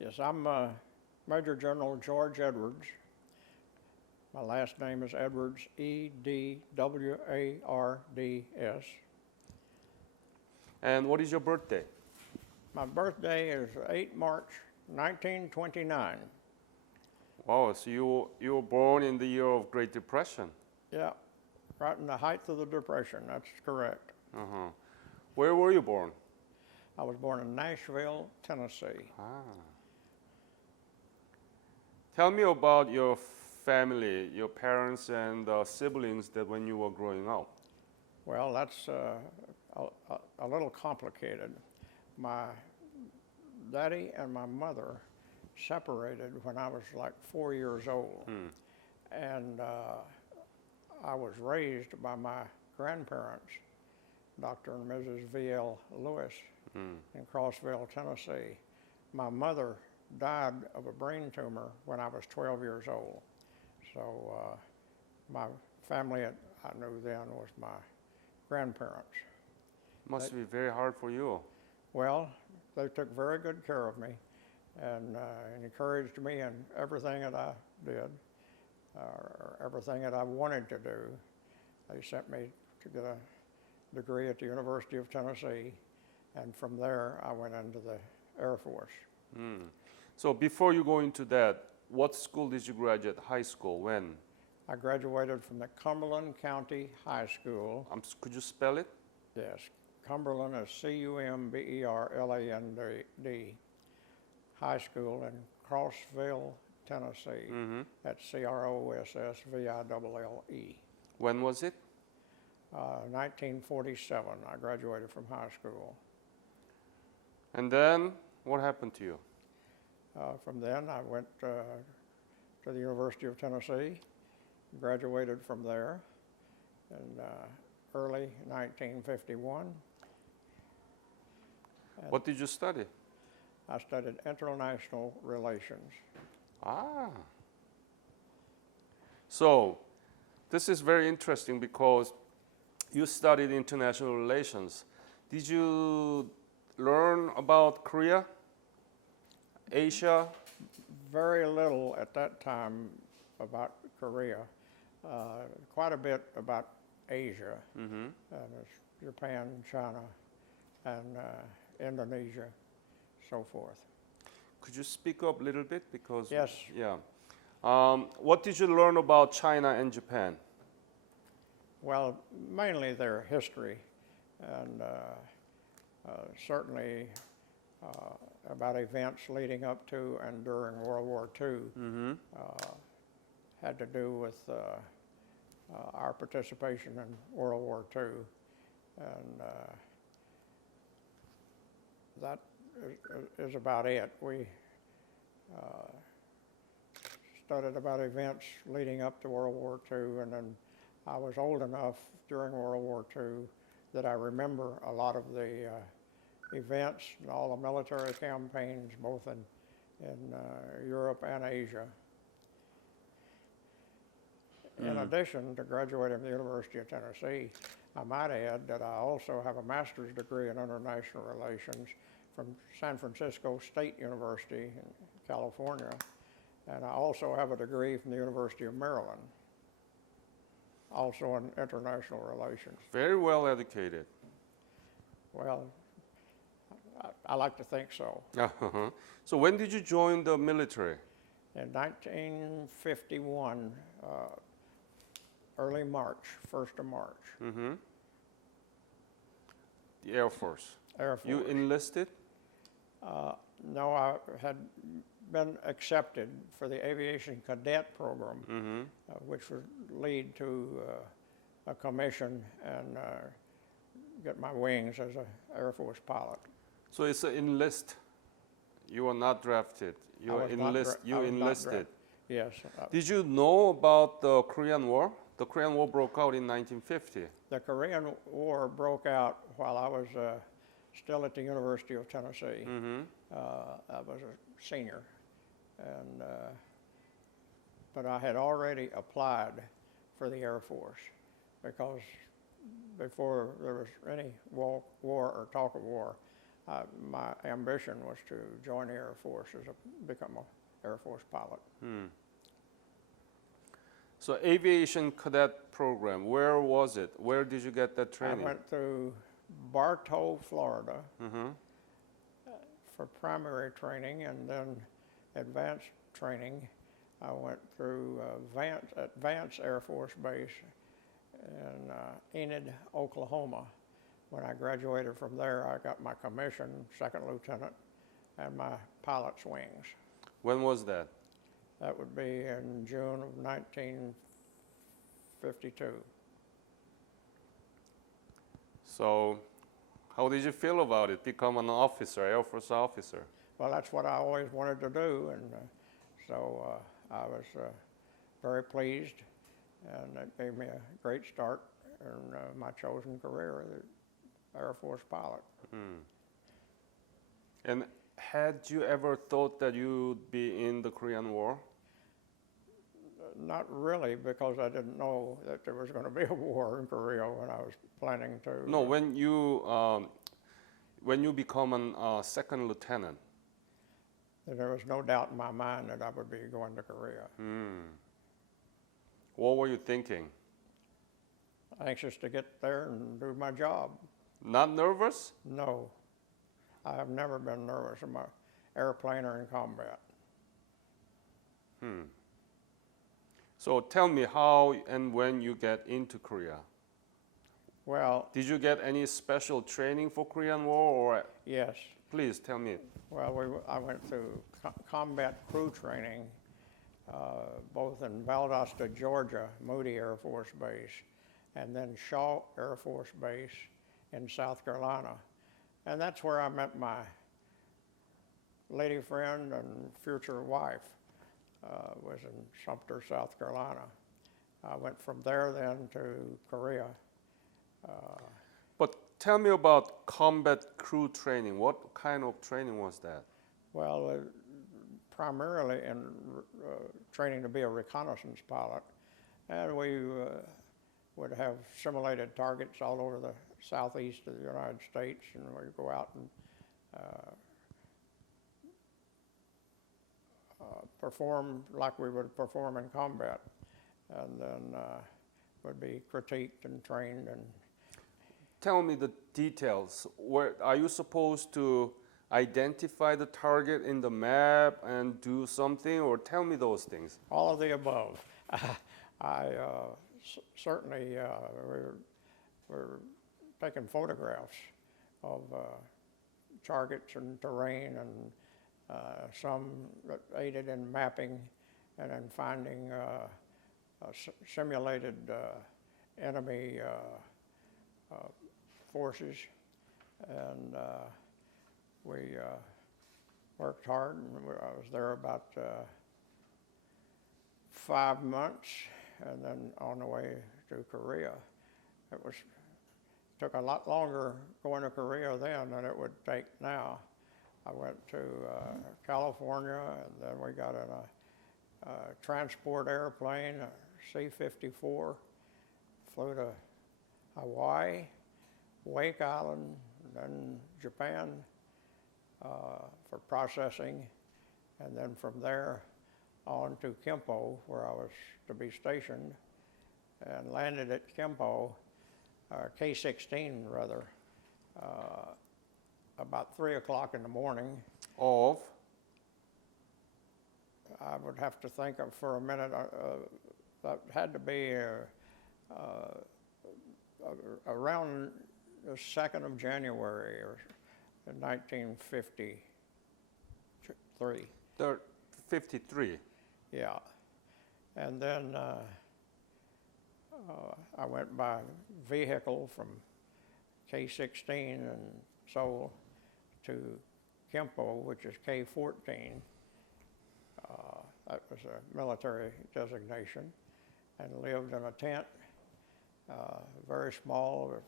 Yes, I'm Major General George Edwards. My last name is Edwards, Edwards. And what is your birthday? My birthday is 8 March 1929. Wow, so you were born in the year of Great Depression. Yeah, right in the height of the Depression, that's correct. Uh-huh. Where were you born? I was born in Nashville, Tennessee. Ah. Tell me about your family, your parents and siblings that when you were growing up. Well, that's a little complicated. My daddy and my mother separated when I was like 4 years old. And I was raised by my grandparents, Dr. and Mrs. V.L. Lewis in Crossville, Tennessee. My mother died of a brain tumor when I was 12 years old. So my family I knew then was my grandparents. Must be very hard for you. Well, they took very good care of me and encouraged me in everything that I did, everything that I wanted to do. They sent me to get a degree at the University of Tennessee, and from there I went into the Air Force. So before you go into that, what school did you graduate? High school, when? I graduated from the Cumberland County High School. Could you spell it? Yes, Cumberland is Cumberland High School in Crossville, Tennessee. That's Crossville. When was it? 1947, I graduated from high school. And then what happened to you? From then, I went to the University of Tennessee, graduated from there in early 1951. What did you study? I studied international relations. Ah. So this is very interesting because you studied international relations. Did you learn about Korea, Asia? Very little at that time about Korea. Quite a bit about Asia, Japan, China, and Indonesia, so forth. Could you speak up a little bit? Because Yes. Yeah. What did you learn about China and Japan? Well, mainly their history, and certainly about events leading up to and during World War II. Had to do with our participation in World War II, and that is about it. We studied about events leading up to World War II, and then I was old enough during World War II that I remember a lot of the events and all the military campaigns, both in Europe and Asia. In addition to graduating from the University of Tennessee, I might add that I also have a master's degree in international relations from San Francisco State University in California, and I also have a degree from the University of Maryland, also in international relations. Very well educated. Well, I like to think so. So when did you join the military? In 1951, early March, 1st of March. The Air Force. Air Force. You enlisted? No, I had been accepted for the aviation cadet program, which would lead to a commission and get my wings as an Air Force pilot. So it's an enlist. You were not drafted. You enlisted. Yes. Did you know about the Korean War? The Korean War broke out in 1950. The Korean War broke out while I was still at the University of Tennessee. I was a senior, and but I had already applied for the Air Force because before there was any war or talk of war, My ambition was to join the Air Force become an Air Force pilot. So aviation cadet program, where was it? Where did you get that I training? went through Bartow, Florida, for primary training, and then advanced training. I went through Vance Air Force Base in Enid, Oklahoma. When I graduated from there, I got my commission, second lieutenant, and my pilot's wings. When was that? That would be in June of 1952. So how did you feel about it, become an officer, Air Force officer? Well, that's what I always wanted to do, and so I was very pleased, and it gave me a great start in my chosen career, the Air Force pilot. And had you ever thought that you'd be in the Korean War? Not really, because I didn't know that there was going to be a war in Korea when I was planning to. No, when you become a second lieutenant. There was no doubt in my mind that I would be going to Korea. What were you thinking? Anxious to get there and do my job. Not nervous? No, I have never been nervous in my airplane or in combat. So tell me how and when you get into Korea. Well, Did you get any special training for Korean War, or yes. please tell me? Well, I went through combat crew training, both in Valdosta, Georgia, Moody Air Force Base, and then Shaw Air Force Base in South Carolina. And that's where I met my lady friend and future wife, was in Sumter, South Carolina. I went from there then to Korea. But tell me about combat crew training. What kind of training was that? Well, primarily in training to be a reconnaissance pilot. And we would have simulated targets all over the southeast of the United States, and we'd go out and perform like we would perform in combat, and then would be critiqued and trained. And Tell me the details. Where are you supposed to identify the target in the map and do something, or tell me those things? all of the above. Certainly we're taking photographs of targets and terrain, and some that aided in mapping and then finding simulated enemy forces. And we worked hard, and I was there about 5 months, and then on the way to Korea. It took a lot longer going to Korea then than it would take now. I went to California, and then we got in a transport airplane, a C-54, flew to Hawaii, Wake Island, then Japan for processing, and then from there on to Kimpo, where I was to be stationed, and landed at Kimpo, K-16 rather, about 3 o'clock in the morning. Of? I would have to think of for a minute. That had to be around the 2nd of January or 1953. 53. Yeah. And then I went by vehicle from K-16 in Seoul to Kimpo, which is K-14. That was a military designation, and lived in a tent, very small, with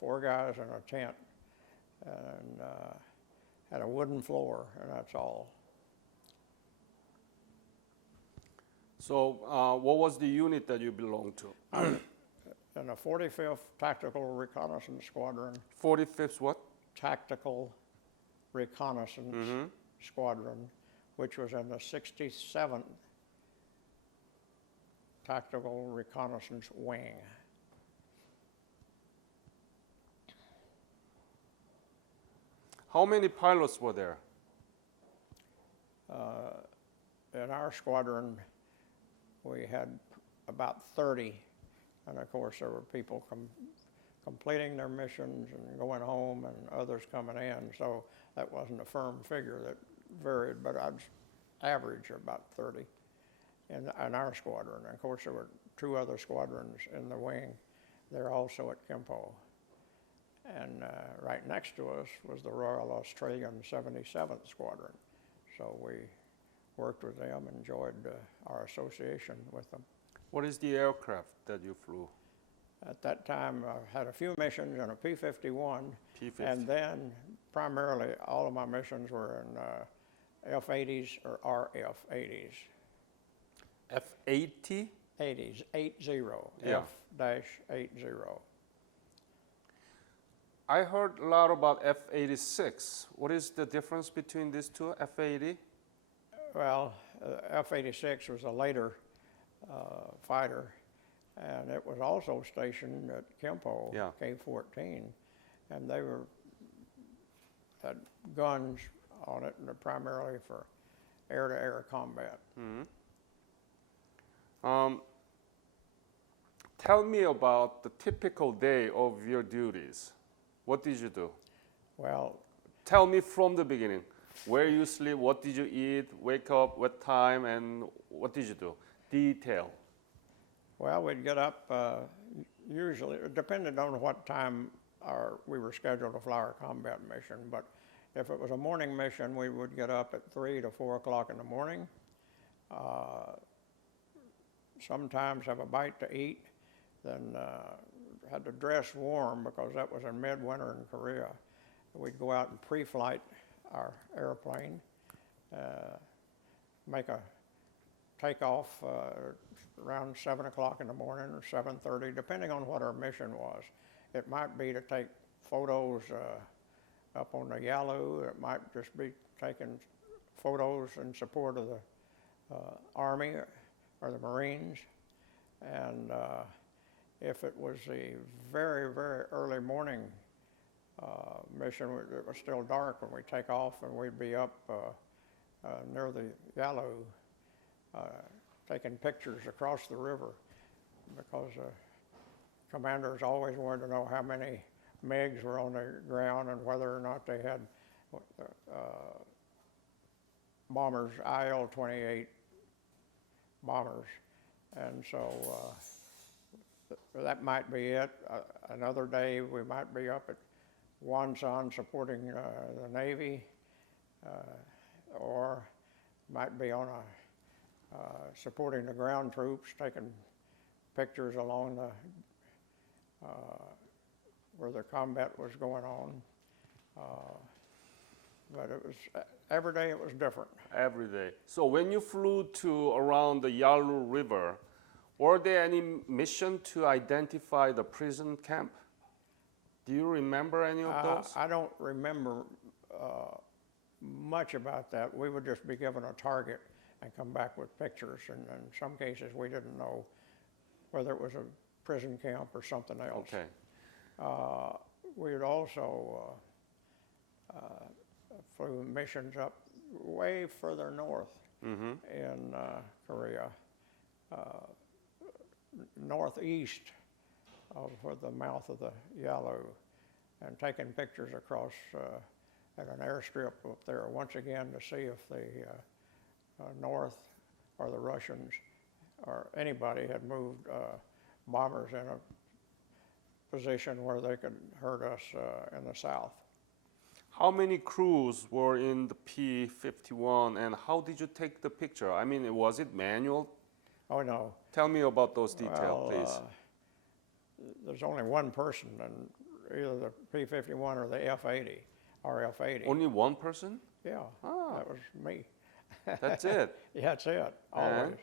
4 guys in a tent, and had a wooden floor, and that's all. So what was the unit that you belonged to? In the 45th Tactical Reconnaissance Squadron. 45th what? Tactical Reconnaissance Squadron, which was in the 67th Tactical Reconnaissance Wing. How many pilots were there? In our squadron, we had about 30, and of course there were people completing their missions and going home and others coming in, so that wasn't a firm figure, that varied, but I'd average about 30 in our squadron. And of course there were 2 other squadrons in the wing. They're also at Kimpo. And right next to us was the Royal Australian 77th Squadron. So we worked with them, enjoyed our association with them. What is the aircraft that you flew? At that time, I had a few missions in a P-51, P-50. and then primarily all of my missions were in F-80s or RF-80s. F-80? 80s, 80, Yeah. F-80. I heard a lot about F-86. What is the difference between these two, F-80? Well, F-86 was a later fighter, and it was also stationed at Kimpo, Yeah. K-14, and they had guns on it, and they're primarily for air-to-air combat. Tell me about the typical day of your duties. What did you do? Well, Tell me from the beginning. Where you sleep, what did you eat, wake up, what time, and what did you do? Detail. well, we'd get up, usually, it depended on what time we were scheduled to fly our combat mission, but if it was a morning mission, we would get up at 3 to 4 o'clock in the morning. Sometimes have a bite to eat, then had to dress warm because that was in midwinter in Korea. We'd go out and pre-flight our airplane, make a takeoff around 7 o'clock in the morning or 7:30, depending on what our mission was. It might be to take photos up on the Yalu. It might just be taking photos in support of the Army or the Marines. And if it was a very, very early morning mission, it was still dark when we take off, and we'd be up near the Yalu taking pictures across the river, because commanders always wanted to know how many MiGs were on the ground and whether or not they had bombers, IL-28 bombers. And so that might be it. Another day we might be up at Wonsan supporting the Navy, or might be on supporting the ground troops, taking pictures along the where the combat was going on. But it was, every day it was different. Every day. So when you flew to around the Yalu River, were there any mission to identify the prison camp? Do you remember any of those? I don't remember much about that. We would just be given a target and come back with pictures, and in some cases we didn't know whether it was a prison camp or something else. Okay. We would also flew missions up way further north in Korea, northeast of the mouth of the Yalu, and taking pictures across at an airstrip up there, once again to see if the North or the Russians or anybody had moved bombers in a position where they could hurt us in the south. How many crews were in the P-51, and how did you take the picture? I mean, was it manual? Oh no. Tell me about those details, Well, please. There's only one person in either the P-51 or the F-80, RF-80. Only one person? Yeah, Ah. that was me. That's it. Yeah, that's it, always.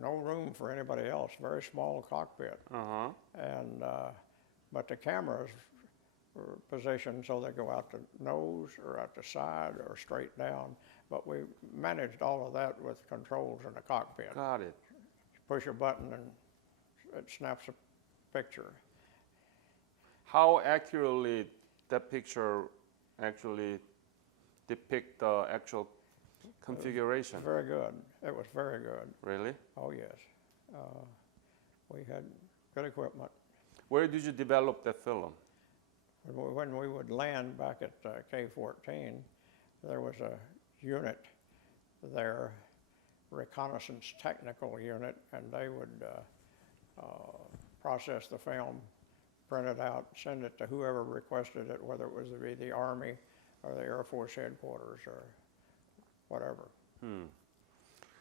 No room for anybody else, very small cockpit. Uh-huh. And, but the cameras position so they go out the nose or out the side or straight down. But we managed all of that with controls in the cockpit. Got it. Push a button and it snaps a picture. How accurately that picture actually depict the actual configuration? Very good. It was very good. Really? Oh, yes. We had good equipment. Where did you develop that film? When we would land back at K-14, there was a unit there, reconnaissance technical unit, and they would process the film, print it out, send it to whoever requested it, whether it was the Army or the Air Force headquarters or whatever.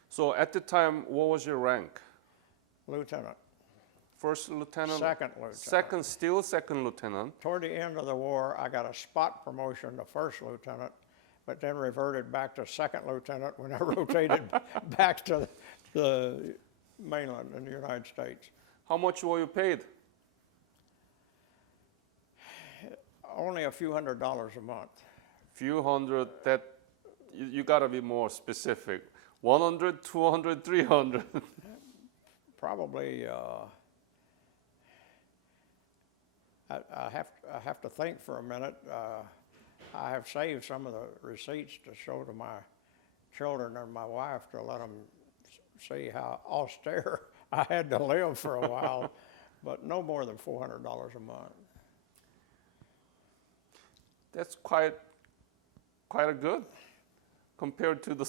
So at the time, what was your rank? Lieutenant. First lieutenant? Second lieutenant. Second lieutenant. Toward the end of the war, I got a spot promotion to first lieutenant, but then reverted back to second lieutenant when I rotated back to the mainland in the United States. How much were you paid? Only a few $100s a month. Few hundred, that you gotta be more specific. 100, 200, 300. Probably, I have to think for a minute. I have saved some of the receipts to show to my children and my wife to let them see how austere I had to live for a while, but no more than $400 a month. That's quite a good compared to the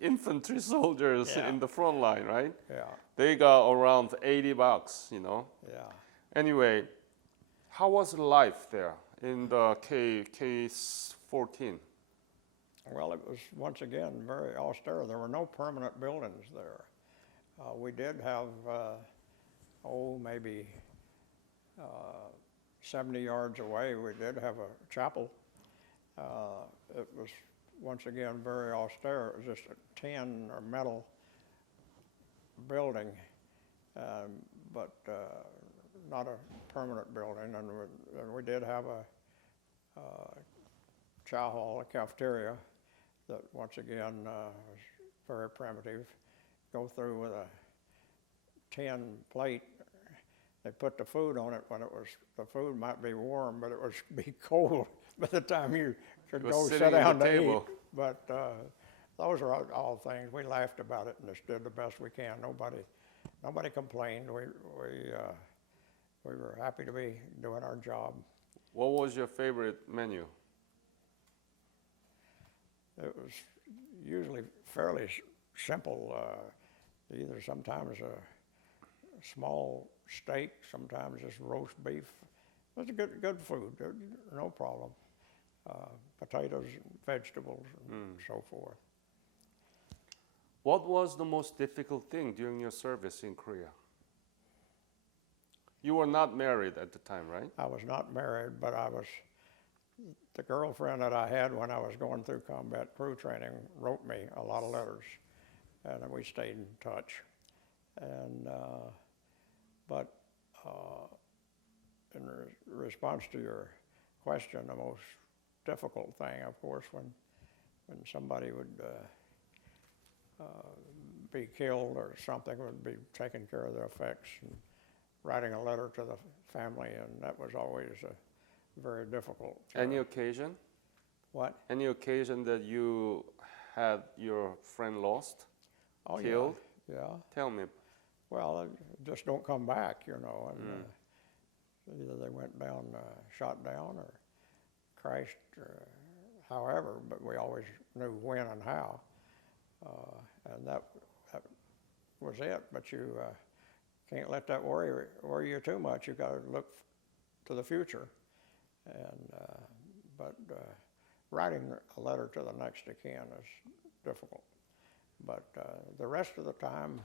infantry soldiers Yeah. in the front line, right? Yeah, They got around $80, you know. yeah. Anyway, how was life there in the K-14? Well, it was once again very austere. There were no permanent buildings there. We did have, maybe 70 yards away, we did have a chapel. It was once again very austere. It was just a tin or metal building, but not a permanent building. And we did have a chow hall, a cafeteria, that once again was very primitive. Go through with a tin plate. They put the food on it when the food might be warm, but it would be cold by the time you could was go sitting sit at down the to table. eat. But those are all things. We laughed about it and just did the best we can. Nobody complained. We were happy to be doing our job. What was your favorite menu? It was usually fairly simple. Either sometimes a small steak, sometimes just roast beef. It was good food, no problem. Potatoes, and vegetables, and so forth. What was the most difficult thing during your service in Korea? You were not married at the time, right? I was not married, but the girlfriend that I had when I was going through combat crew training wrote me a lot of letters, and we stayed in touch. And but in response to your question, the most difficult thing, of course, when somebody would be killed or something, would be taking care of the effects and writing a letter to the family, and that was always very difficult. Any occasion? What? Any occasion that you had your friend lost? Oh, Killed? Yeah. Tell me. Well, they just don't come back, you know. And either they went down, shot down, or crashed, or however. But we always knew when and how, and that was it. But you can't let that worry you too much. You got to look to the future. And but writing a letter to the next of kin is difficult. But the rest of the time,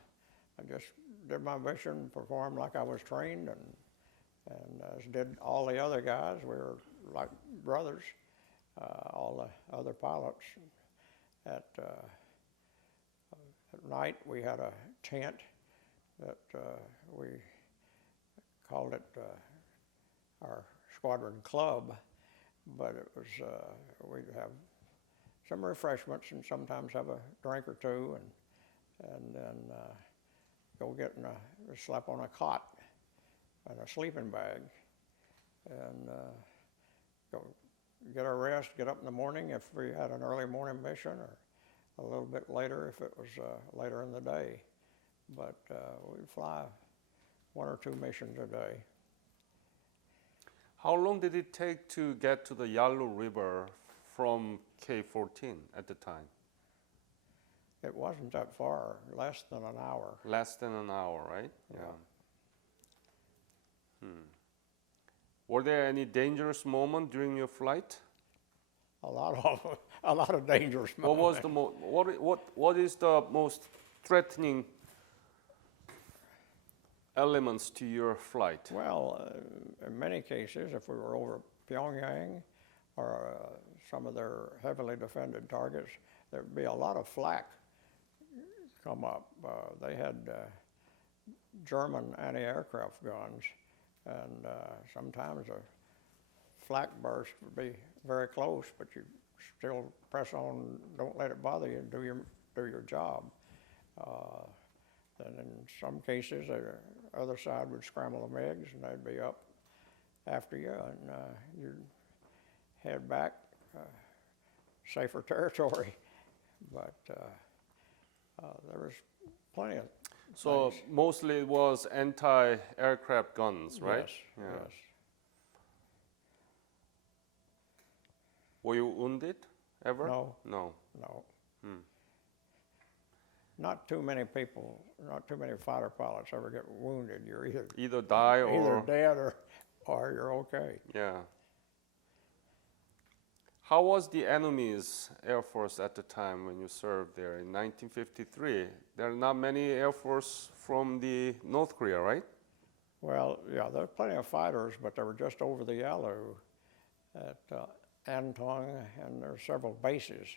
I just did my mission, performed like I was trained, and as did all the other guys. We were like brothers, all the other pilots. At night, we had a tent that we called it our squadron club, but it was, we'd have some refreshments and sometimes have a drink or two and then go get in sleep on a cot and a sleeping bag and go get our rest, get up in the morning if we had an early morning mission or a little bit later if it was later in the day. But we'd fly 1 or 2 missions a day. How long did it take to get to the Yalu River from K-14 at the time? It wasn't that far, less than an hour. Less than an hour, right? Yeah. Were there any dangerous moments during your flight? A lot of dangerous What was moments. the what is the most threatening elements to your flight? Well, in many cases, if we were over Pyongyang or some of their heavily defended targets, there'd be a lot of flak come up. They had German anti-aircraft guns, and sometimes a flak burst would be very close, but you still press on, don't let it bother you, do your job. And in some cases, the other side would scramble the MiGs, and they'd be up after you, and you'd head back, safer territory. But there was plenty of So things. mostly it was anti-aircraft guns, right? Yes, Yeah. yes. Were you wounded ever? No. No. No. Not too many people, not too many fighter pilots ever get wounded. You're Either die or either dead or you're okay. yeah. How was the enemy's Air Force at the time when you served there in 1953? There are not many Air Force from the North Korea, right? Well, yeah, there were plenty of fighters, but they were just over the Yalu at Antong, and there are several bases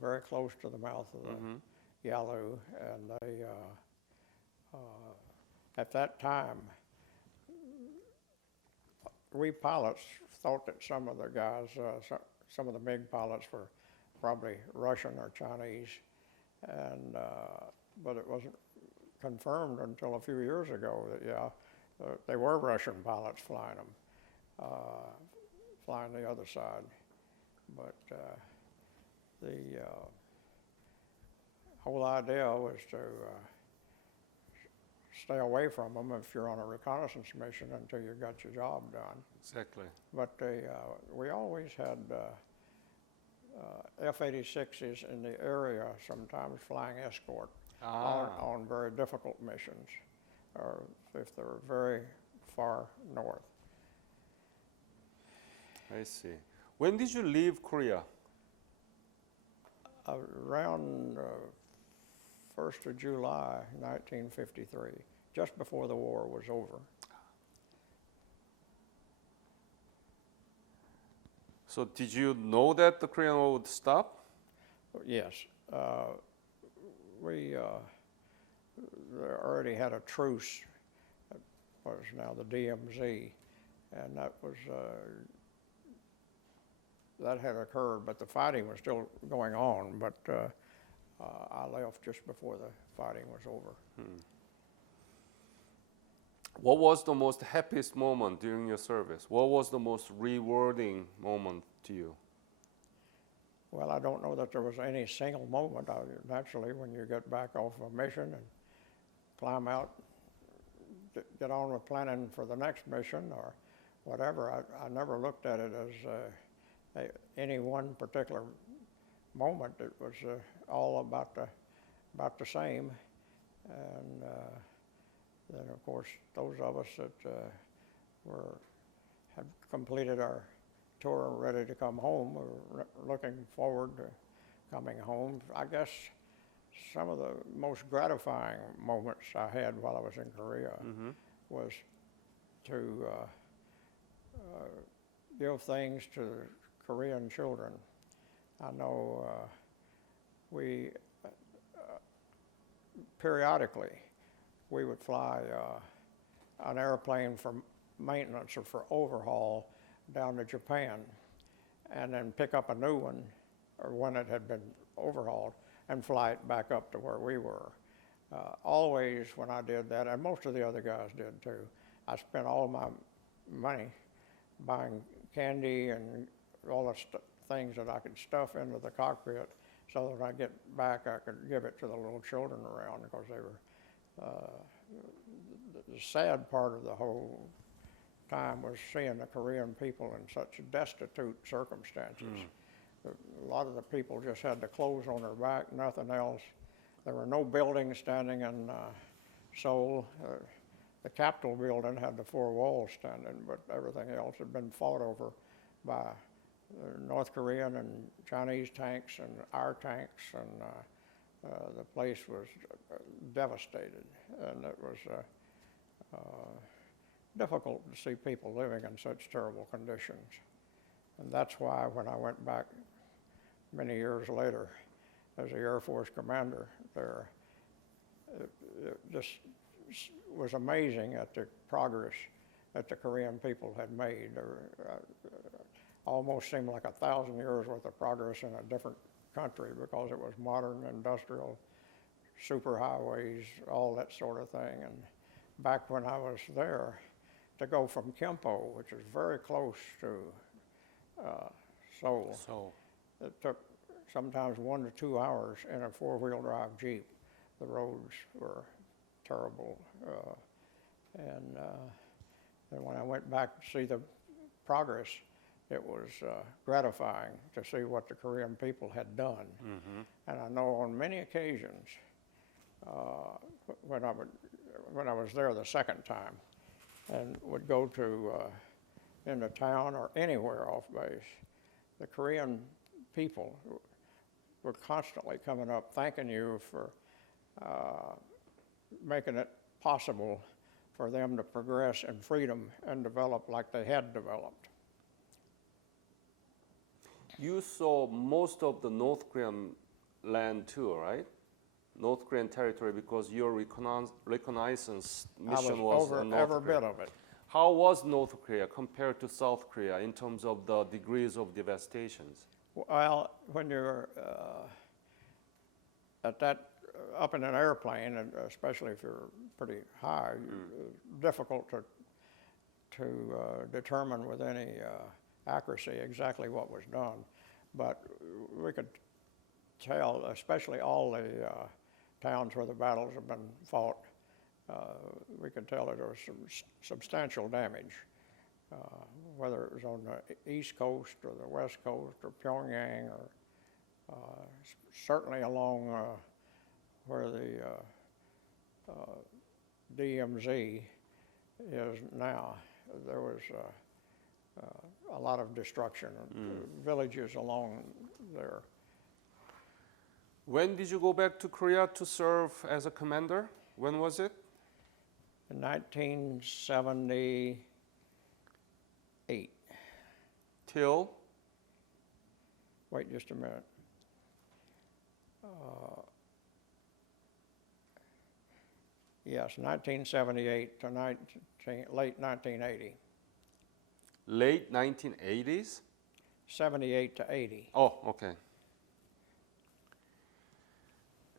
very close to the mouth of the Yalu, and they, at that time, we pilots thought that some of the guys, some of the MiG pilots were probably Russian or Chinese, and but it wasn't confirmed until a few years ago that they were Russian pilots flying them, flying the other side. But the whole idea was to stay away from them if you're on a reconnaissance mission until you got your job done. Exactly. But we always had F-86s in the area, sometimes flying escort on very difficult missions, or if they were very far north. I see. When did you leave Korea? Around 1st of July, 1953, just before the war was over. So did you know that the Korean War would stop? Yes, we already had a truce, what is now the DMZ, and that had occurred, but the fighting was still going on, but I left just before the fighting was over. What was the most happiest moment during your service? What was the most rewarding moment to you? Well, I don't know that there was any single moment. Naturally, when you get back off a mission and climb out, get on with planning for the next mission or whatever, I never looked at it as any one particular moment. It was all about the same, and then of course those of us that had completed our tour and ready to come home were looking forward to coming home. I guess some of the most gratifying moments I had while I was in Korea was to give things to Korean children. I know we periodically we would fly an airplane for maintenance or for overhaul down to Japan, and then pick up a new one, or one that had been overhauled, and fly it back up to where we were. Always when I did that, and most of the other guys did too, I spent all my money buying candy and all the things that I could stuff into the cockpit, so that when I get back I could give it to the little children around, because they were, the sad part of the whole time was seeing the Korean people in such destitute circumstances. A lot of the people just had the clothes on their back, nothing else. There were no buildings standing in Seoul. The Capitol building had the 4 walls standing, but everything else had been fought over by North Korean and Chinese tanks and our tanks, and the place was devastated, and it was difficult to see people living in such terrible conditions. And that's why when I went back many years later as the Air Force commander there, it just was amazing at the progress that the Korean people had made. Almost seemed like 1,000 years worth of progress in a different country, because it was modern, industrial, superhighways, all that sort of thing. And back when I was there, to go from Kimpo, which is very close to Seoul, it took sometimes 1 to 2 hours in a 4-wheel drive Jeep. The roads were terrible. And when I went back to see the progress, it was gratifying to see what the Korean people had done. And I know on many occasions, when I was there the second time, and would go to into town or anywhere off base, the Korean people were constantly coming up thanking you for making it possible for them to progress in freedom and develop like they had developed. You saw most of the North Korean land too, right? North Korean territory, because your reconnaissance mission was over in North every Korea. bit of it. How was North Korea compared to South Korea in terms of the degrees of devastations? Well, when you're at that up in an airplane, and especially if you're pretty high, difficult to determine with any accuracy exactly what was done. But we could tell, especially all the towns where the battles have been fought, we could tell that there was some substantial damage, whether it was on the East Coast or the West Coast or Pyongyang, or certainly along where the DMZ is now. There was a lot of destruction of villages along there. When did you go back to Korea to serve as a commander? When was it? In 1978. Till? Wait just a minute. Yes, 1978 to late 1980. Late 1980s? 78 to 80. Oh, okay.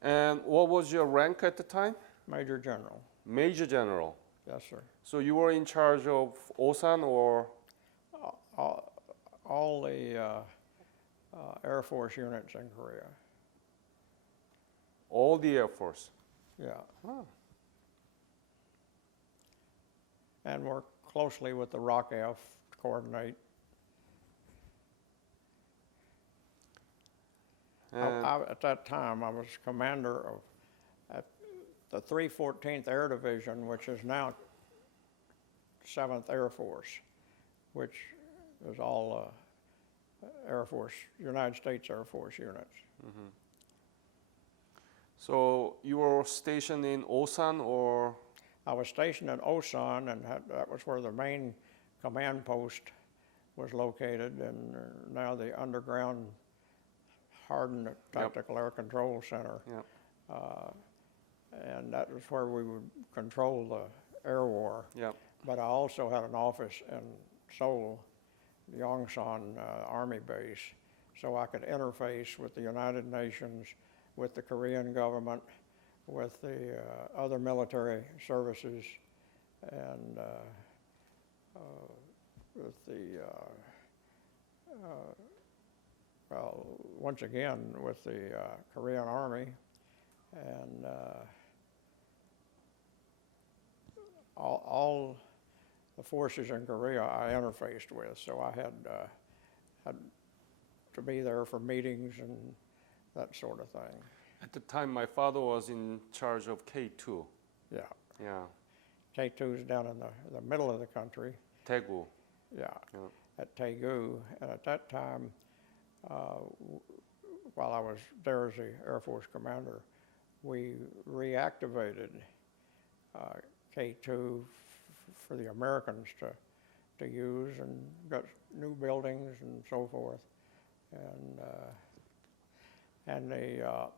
And what was your rank at the time? Major General. Major General. Yes, sir. So you were in charge of Osan or? All the Air Force units in Korea. All the Air Force? Yeah. Oh. And work closely with the ROKF to coordinate. At that time, I was commander of the 314th Air Division, which is now 7th Air Force, which is all Air Force, United States Air Force units. Mm-hmm. So you were stationed in Osan or? I was stationed in Osan, and that was where the main command post was located, and now the underground hardened Tactical Air Control Center. Yep. And that was where we would control the air war. Yep. But I also had an office in Seoul Yongsan Army base, so I could interface with the United Nations, with the Korean government, with the other military services, and with the, well, once again, with the Korean Army, and all the forces in Korea I interfaced with, so I had to be there for meetings and that sort of thing. At the time, my father was in charge of K2. Yeah. Yeah, K2 is down in the middle of the country. Daegu. Yeah, Yeah. at Daegu. And at that time, while I was there as the Air Force commander, we reactivated K2 for the Americans to use, and got new buildings and so forth. And the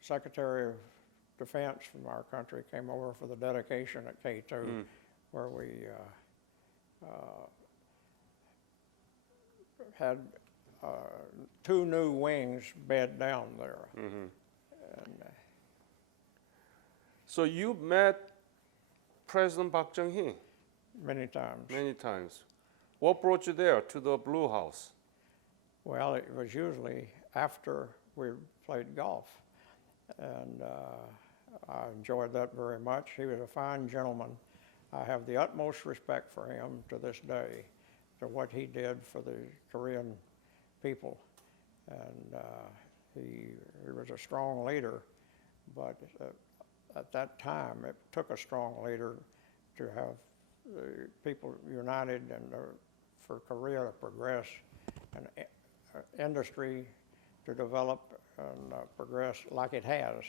Secretary of Defense from our country came over for the dedication at K2, where we had 2 new wings bed down there. And, So you met President Park Chung-hee many times. many times. What brought you there to the Blue House? Well, it was usually after we played golf, and I enjoyed that very much. He was a fine gentleman. I have the utmost respect for him to this day, to what he did for the Korean people. And he was a strong leader, but at that time it took a strong leader to have the people united and for Korea to progress and industry to develop and progress like it has.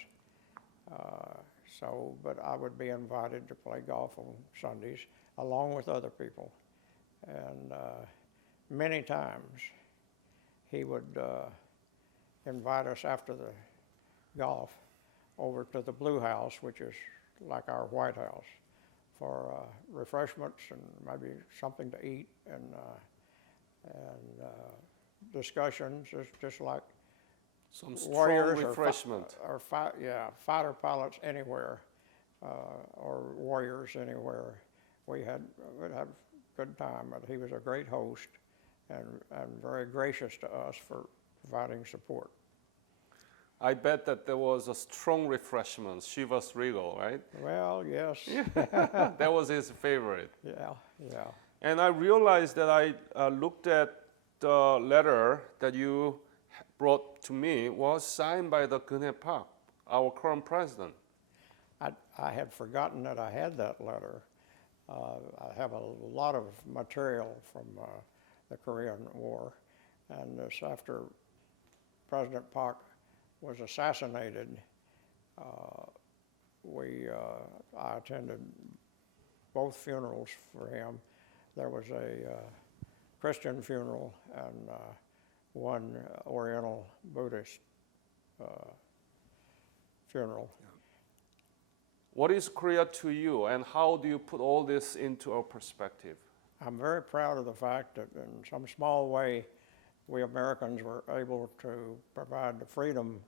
But I would be invited to play golf on Sundays along with other people. And many times he would invite us after the golf over to the Blue House, which is like our White House, for refreshments and maybe something to eat and discussions, just like Some strong warriors refreshment. or fighter pilots anywhere, or warriors anywhere. We'd have a good time. But he was a great host and very gracious to us for providing support. I bet that there was a strong refreshment, Chivas Regal, right? Well, yes, That was his favorite. yeah. And I realized that I looked at the letter that you brought to me was signed by the Geun-hye Park, our current president. I had forgotten that I had that letter. I have a lot of material from the Korean War, and this after President Park was assassinated, I attended both funerals for him. There was a Christian funeral and one Oriental Buddhist funeral. What is Korea to you, and how do you put all this into a perspective? I'm very proud of the fact that in some small way, we Americans were able to provide the freedom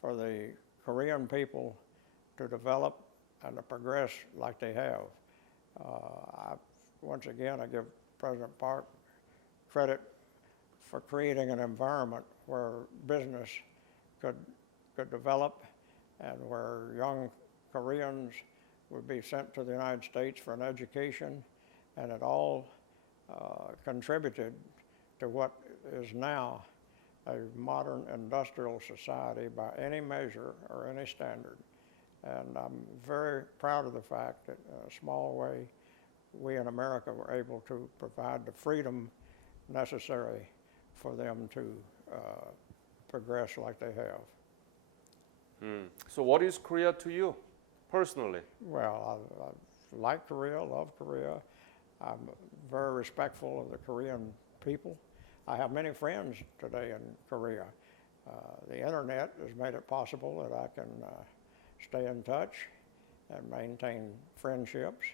for the Korean people to develop and to progress like they have. Once again, I give President Park credit for creating an environment where business could develop and where young Koreans would be sent to the United States for an education, and it all contributed to what is now a modern industrial society by any measure or any standard. And I'm very proud of the fact that in a small way, we in America were able to provide the freedom necessary for them to progress like they have. So what is Korea to you, personally? Well, I like Korea, love Korea. I'm very respectful of the Korean people. I have many friends today in Korea. The internet has made it possible that I can stay in touch and maintain friendships.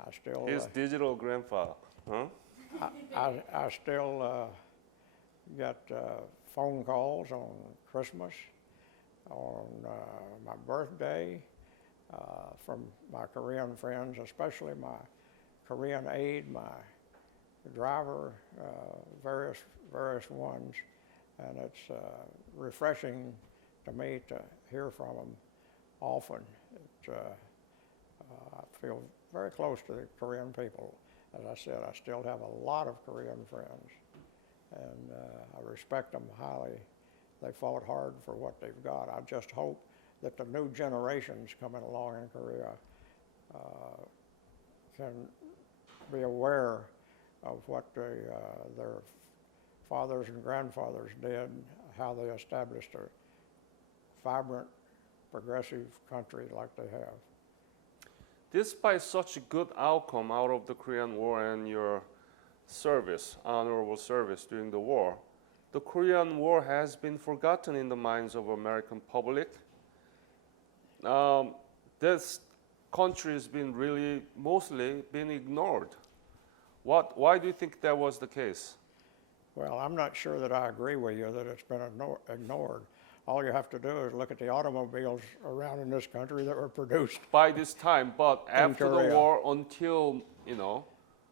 I still His digital grandfather. Huh? I still get phone calls on Christmas, on my birthday, from my Korean friends, especially my Korean aide, my driver, various ones, and it's refreshing to me to hear from them often. I feel very close to the Korean people. As I said, I still have a lot of Korean friends, and I respect them highly. They fought hard for what they've got. I just hope that the new generations coming along in Korea can be aware of what their fathers and grandfathers did, how they established a vibrant, progressive country like they have. Despite such a good outcome out of the Korean War and your service, honorable service during the war, the Korean War has been forgotten in the minds of American public. This country has been really mostly been ignored. Why do you think that was the case? Well, I'm not sure that I agree with you that it's been ignored. All you have to do is look at the automobiles around in this country that were produced. By this time, but after the Korea. war, until, you know,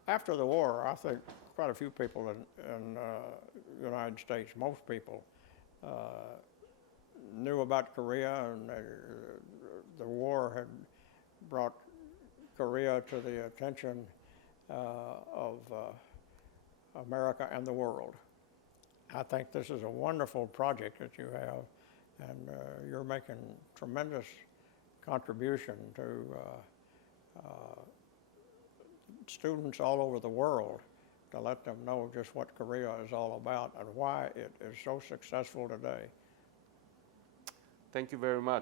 After the war, I think quite a few people in the United States, most people, knew about Korea, and the war had brought Korea to the attention of America and the world. I think this is a wonderful project that you have, and you're making tremendous contribution to students all over the world to let them know just what Korea is all about and why it is so successful today. thank you very much.